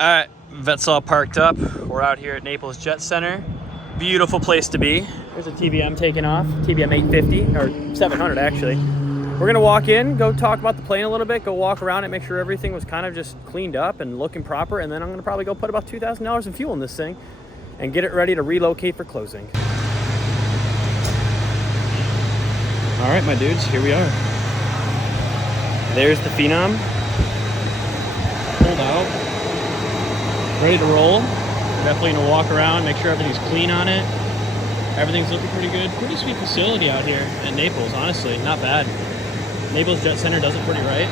All right, vet's all parked up. We're out here at Naples Jet Center. Beautiful place to be. There's a TBM taking off, TBM 850, or 700 actually. We're gonna walk in, go talk about the plane a little bit, go walk around it, make sure everything was kind of just cleaned up and looking proper, and then I'm gonna probably go put about $2,000 in fuel in this thing and get it ready to relocate for closing. All right, my dudes, here we are. There's the Phenom. Pulled out. Ready to roll. We're definitely gonna walk around, make sure everything's clean on it. Everything's looking pretty good. Pretty sweet facility out here at Naples, honestly, not bad. Naples Jet Center does it pretty right.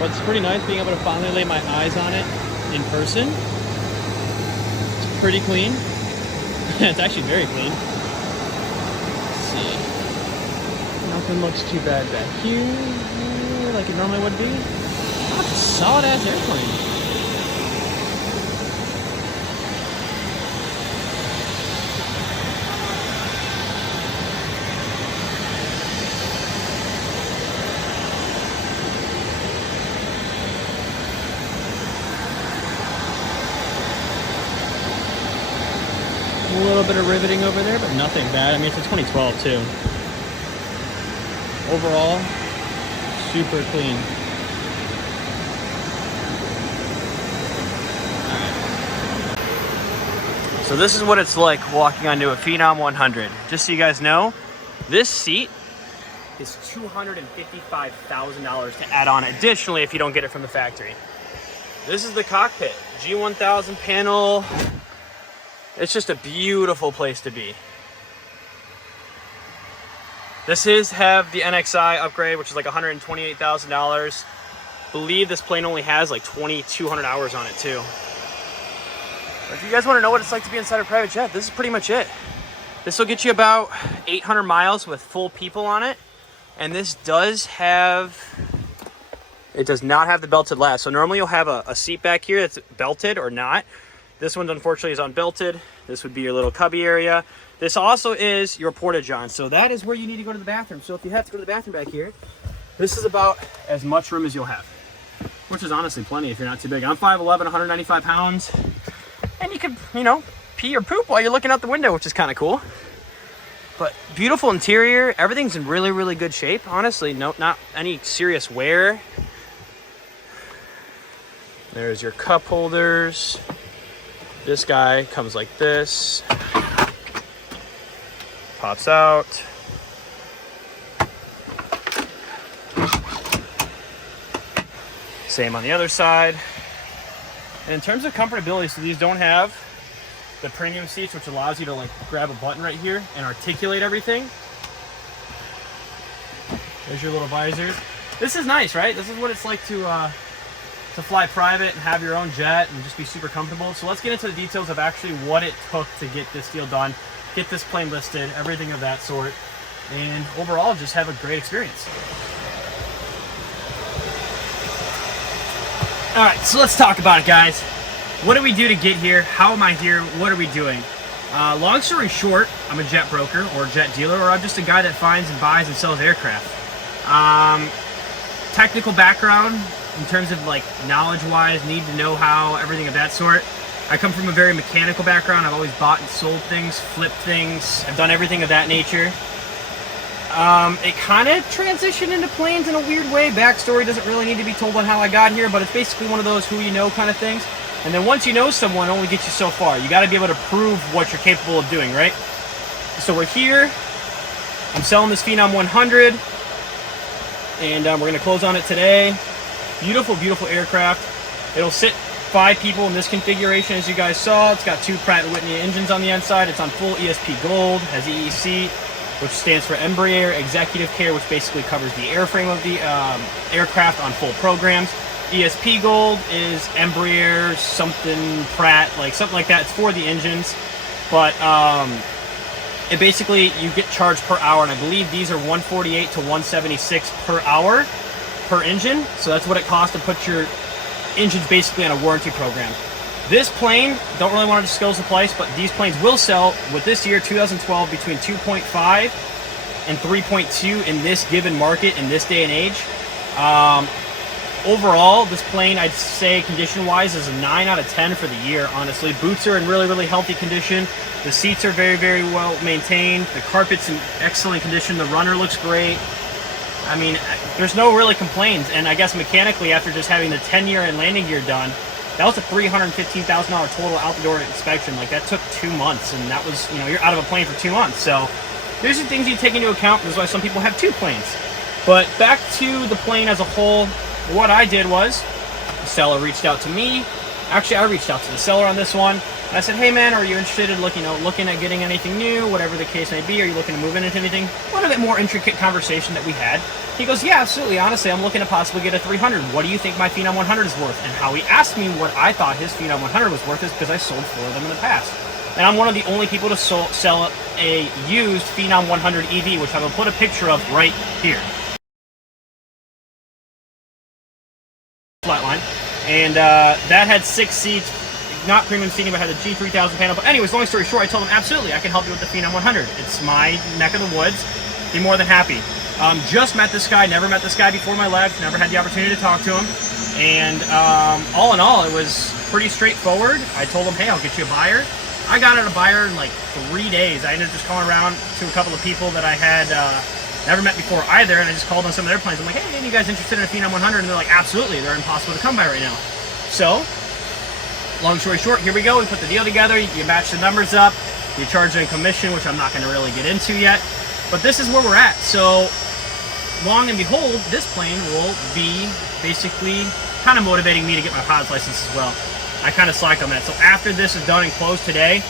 But it's pretty nice being able to finally lay my eyes on it in person. It's pretty clean. It's actually very clean. Let's see. Nothing looks too bad back here, like it normally would be. That's a solid ass airplane. A little bit of riveting over there, but nothing bad. I mean, it's a 2012 too. Overall, super clean. Alright. So this is what it's like walking onto a Phenom 100. Just so you guys know, this seat is $255,000 to add on additionally if you don't get it from the factory. This is the cockpit, G1000 panel. It's just a beautiful place to be. This have the NXI upgrade, which is like $128,000. Believe this plane only has like 2,200 hours on it too. But if you guys want to know what it's like to be inside a private jet, this is pretty much it. This will get you about 800 miles with full people on it. And this does have, it does not have the belted latch. So normally you'll have a seat back here that's belted or not. This one, unfortunately, is unbelted. This would be your little cubby area. This also is your porta-john. So that is where you need to go to the bathroom. So if you have to go to the bathroom back here, this is about as much room as you'll have, which is honestly plenty if you're not too big. I'm 5'11", 195 pounds. And you could, you know, pee or poop while you're looking out the window, which is kind of cool. But beautiful interior. Everything's in really, really good shape. Honestly, no, not any serious wear. There's your cup holders. This guy comes like this, pops out. Same on the other side. And in terms of comfortability, so these don't have the premium seats, which allows you to like grab a button right here and articulate everything. There's your little visor. This is nice, right? This is what it's like to fly private and have your own jet and just be super comfortable. So let's get into the details of actually what it took to get this deal done, get this plane listed, everything of that sort, and overall just have a great experience. All right, so let's talk about it, guys. What do we do to get here? How am I here? What are we doing? Long story short, I'm a jet broker or jet dealer, or I'm just a guy that finds and buys and sells aircraft. Technical background, in terms of like knowledge-wise, need to know how, everything of that sort. I come from a very mechanical background. I've always bought and sold things, flipped things. I've done everything of that nature. It kind of transitioned into planes in a weird way. Backstory doesn't really need to be told on how I got here, but it's basically one of those who you know kind of things. And then once you know someone, it only gets you so far. You got to be able to prove what you're capable of doing, right? So we're here. I'm selling this Phenom 100, and we're going to close on it today. Beautiful, beautiful aircraft. It'll sit 5 people in this configuration, as you guys saw. It's got 2 Pratt & Whitney engines on the inside. It's on full ESP Gold, has EEC, which stands for Embraer Executive Care, which basically covers the airframe of the aircraft on full programs. ESP Gold is Embraer something Pratt, like something like that. It's for the engines, but it basically you get charged per hour, and I believe these are 148 to 176 per hour per engine. So that's what it costs to put your engines basically on a warranty program. This plane, don't really want to disclose the price, but these planes will sell with this year 2012 between 2.5 and 3.2 in this given market in this day and age. overall, this plane, I'd say condition-wise, is a 9 out of 10 for the year, honestly. Boots are in really, really healthy condition. The seats are very, very well maintained. The carpet's in excellent condition. The runner looks great. I mean, there's no really complaints. And I guess mechanically, after just having the 10-year and landing gear done, that was a $315,000 total out-the-door inspection. Like, that took 2 months, and that was, you know, you're out of a plane for 2 months. So there's some things you take into account. That's why some people have 2 planes. But back to the plane as a whole, what I did was, the seller reached out to me. Actually, I reached out to the seller on this one. I said, hey man, are you interested in looking at getting anything new, whatever the case may be? Are you looking to move into anything? A little bit more intricate conversation that we had. He goes, yeah, absolutely. Honestly, I'm looking to possibly get a 300. What do you think my Phenom 100 is worth? And how he asked me what I thought his Phenom 100 was worth is because I sold 4 of them in the past. And I'm one of the only people to sell a used Phenom 100 EV, which I will put a picture of right here. Flatline. And that had 6 seats. Not premium seating, but had the G3000 panel. But anyways, long story short, I told him, absolutely, I can help you with the Phenom 100. It's my neck of the woods. Be more than happy. Just met this guy, never met this guy before my life, never had the opportunity to talk to him. And all in all, it was pretty straightforward. I told him, hey, I'll get you a buyer. I got it a buyer in like 3 days. I ended up just calling around to a couple of people that I had never met before either, and I just called on some of their planes. I'm like, hey, are you guys interested in a Phenom 100? And they're like, absolutely, they're impossible to come by right now. So, long story short, here we go. We put the deal together. You match the numbers up. You charge a commission, which I'm not going to really get into yet. But this is where we're at. So, long and behold, this plane will be basically kind of motivating me to get my pilot's license as well. I kind of slacked on that. So after this is done and closed today,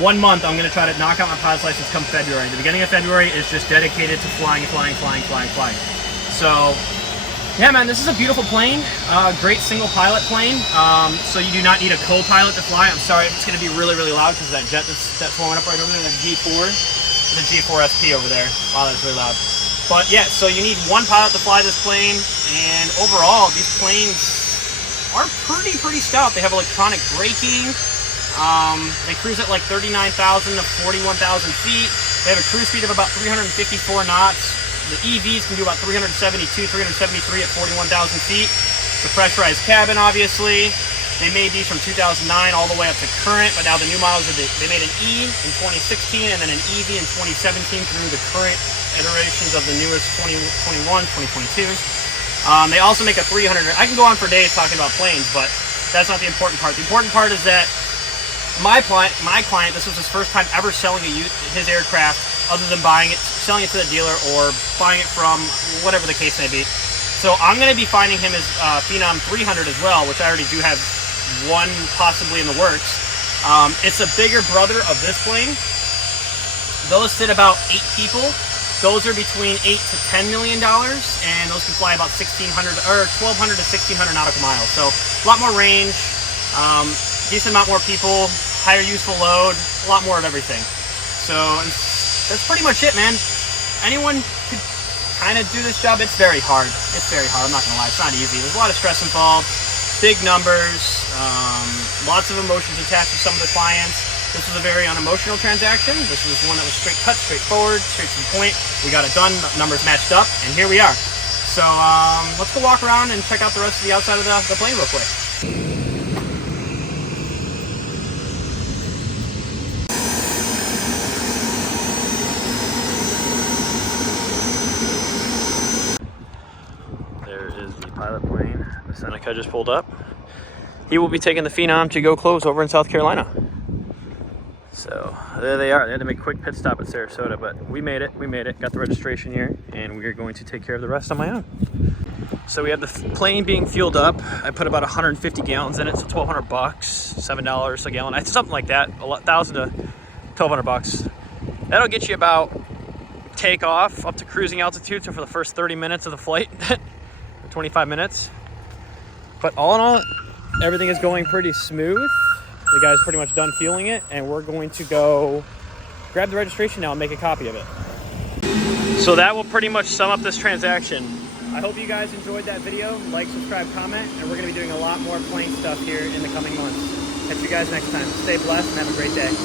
1 month I'm going to try to knock out my pilot's license come February. The beginning of February is just dedicated to flying. So, yeah, man, this is a beautiful plane. Great single pilot plane. So you do not need a co-pilot to fly. I'm sorry if it's going to be really, really loud because that jet that's blowing up right over there, the G4. The G4 SP over there. Wow, that's really loud. But yeah, so you need 1 pilot to fly this plane. And overall, these planes are pretty stout. They have electronic braking. They cruise at like 39,000 to 41,000 feet. They have a cruise speed of about 354 knots. The EVs can do about 372, 373 at 41,000 feet. It's a pressurized cabin, obviously. They made these from 2009 all the way up to current, but now the new models, they made an E in 2016 and then an EV in 2017 through the current iterations of the newest 2021, 2022s. They also make a 300. I can go on for days talking about planes, but that's not the important part. The important part is that my client, this was his first time ever selling his aircraft other than selling it to the dealer or buying it from whatever the case may be. So I'm going to be finding him his Phenom 300 as well, which I already do have one possibly in the works. It's a bigger brother of this plane. Those sit about 8 people. Those are between $8 to $10 million, and those can fly about 1,200 to 1,600 nautical miles. So a lot more range, decent amount more people, higher useful load, a lot more of everything. So that's pretty much it, man. Anyone could kind of do this job. It's very hard. It's very hard. I'm not gonna lie. It's not easy. There's a lot of stress involved, big numbers, lots of emotions attached to some of the clients. This was a very unemotional transaction. This was one that was straight cut, straightforward, straight to the point. We got it done, numbers matched up, and here we are. So let's go walk around and check out the rest of the outside of the plane real quick. There is the pilot plane. The Seneca just pulled up. He will be taking the Phenom to go close over in South Carolina. So there they are. They had to make a quick pit stop at Sarasota, but we made it, got the registration here, and we are going to take care of the rest on my own. So we have the plane being fueled up. I put about 150 gallons in it, so $1,200, $7 a gallon, something like that, 1,000 to $1,200. That'll get you about takeoff up to cruising altitude, so for the first 30 minutes of the flight, 25 minutes. But all in all, everything is going pretty smooth. The guy's pretty much done fueling it, and we're going to go grab the registration now and make a copy of it. So that will pretty much sum up this transaction. I hope you guys enjoyed that video. Like, subscribe, comment, and we're going to be doing a lot more plane stuff here in the coming months. Catch you guys next time. Stay blessed and have a great day.